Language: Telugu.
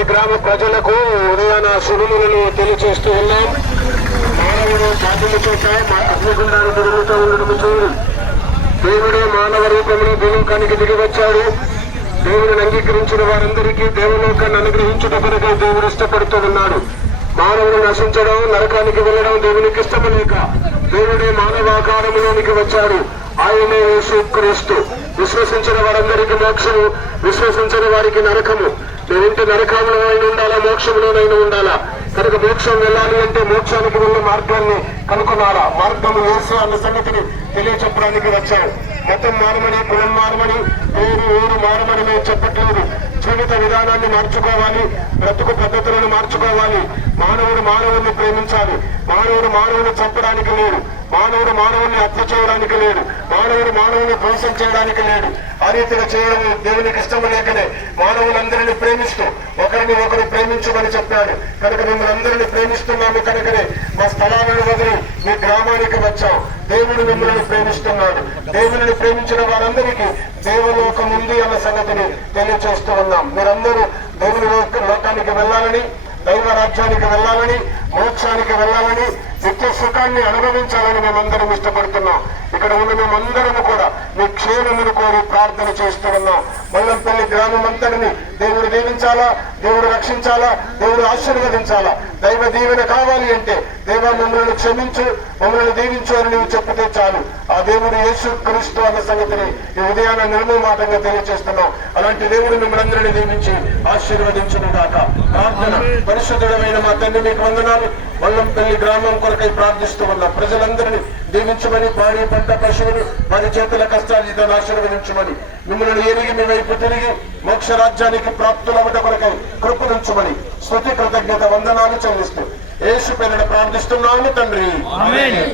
మల్లంపల్లి గ్రామ ప్రజలకు ఉదయాన శుభములను తెలియజేస్తూ ఉన్నాం. మానవుడు పాపము చేత అగ్నిగుండాన్ని తిరుగుతూ ఉండడం చూడు. దేవుడే మానవ రూపంలో భూలోకానికి దిగి వచ్చాడు. దేవుడిని అంగీకరించిన వారందరికీ దేవలోకాన్ని అనుగ్రహించుట కొరకై దేవుడు ఇష్టపడుతూ ఉన్నాడు. మానవుడు నశించడం, నరకానికి వెళ్లడం దేవునికి ఇష్టం లేక దేవుడే మానవాకారంలోనికి వచ్చాడు. ఆయనే యేసుక్రీస్తు. విశ్వసించిన వారందరికీ మోక్షము, విశ్వసించిన వారికి నరకము. నువ్వింటి నరకంలో అయిన ఉండాలా, మోక్షంలోనైనా ఉండాలా. కనుక మోక్షం వెళ్ళాలి అంటే మోక్షానికి వెళ్ళే మార్గాన్ని కనుక్కున్నారా? మార్గము యేసు అన్న సంగతిని తెలియచెప్పడానికి వచ్చావు. మతం మారమని, కులం మారమని, ఊరు మారమని మేము చెప్పట్లేదు. జీవిత విధానాన్ని మార్చుకోవాలి, బ్రతుకు పద్ధతులను మార్చుకోవాలి. మానవుడు మానవుడిని ప్రేమించాలి. మానవుడు మానవుని చంపడానికి లేడు. మానవుడు మానవుని హత్య చేయడానికి లేడు. మానవుడు మానవుని ధ్వంసం చేయడానికి లేడు. ఆ రీతిగా చేయడం దేవునికి ఇష్టం లేకనే మానవులందరినీ ప్రేమిస్తూ ఒకరిని ఒకరు ప్రేమించమని చెప్పాడు. కనుక మిమ్మల్ని అందరినీ ప్రేమిస్తున్నాము. కనుకనే మా స్థలాలను వదిలి మీ గ్రామానికి వచ్చాం. దేవుడు మిమ్మల్ని ప్రేమిస్తున్నాడు. దేవుడిని ప్రేమించిన వారందరికీ దేవలోకం ఉంది అన్న సంగతిని తెలియచేస్తూ ఉన్నాం. మీరందరూ దేవుని లోకానికి వెళ్ళాలని, దైవ రాజ్యానికి వెళ్ళాలని, మోక్షానికి వెళ్ళాలని, నిత్య సుఖాన్ని అనుభవించాలని మేమందరం ఇష్టపడుతున్నాం. ఇక్కడ ఉన్న మేమందరము కూడా మీ క్షేమమును కోరి ప్రార్థన చేస్తూ ఉన్నాం. మల్లంపల్లి గ్రామం అంతటిని దేవుడు దీవించాలా, దేవుడు రక్షించాలా, దేవుడు ఆశీర్వదించాలా. దైవ దీవెన కావాలి అంటే దేవ మమ్మల్ని క్షమించు, మమ్మల్ని దీవించు అని నువ్వు చెప్పితే చాలు. ఆ దేవుడు యేసుక్రీస్తు అన్న సంగతిని ఈ ఉదయాన నిర్మమాటంగా తెలియజేస్తున్నాం. అలాంటి దేవుడు మిమ్మల్ని అందరినీ దీవించి ఆశీర్వదించును గాక. ప్రార్థన. పరిశుద్ధుడమైన మా తండ్రి, మీకు వందనాలు. మల్లంపల్లి గ్రామం కొరకై ప్రార్థిస్తూ ఉన్నాం. ప్రజలందరినీ దీవించమని, పాడి పంట పశువులు వారి చేతుల కష్టాలతో ఆశీర్వదించమని, మిమ్మల్ని ఎరిగి మీ వైపు తిరిగి మోక్ష రాజ్యానికి ప్రాప్తులవట కొరకై కృపణించమని స్తుతి కృతజ్ఞత వందనాలు చెల్లిస్తూ యేసు పేరిట ప్రార్థిస్తున్నాము తండ్రి. ఆమేన్.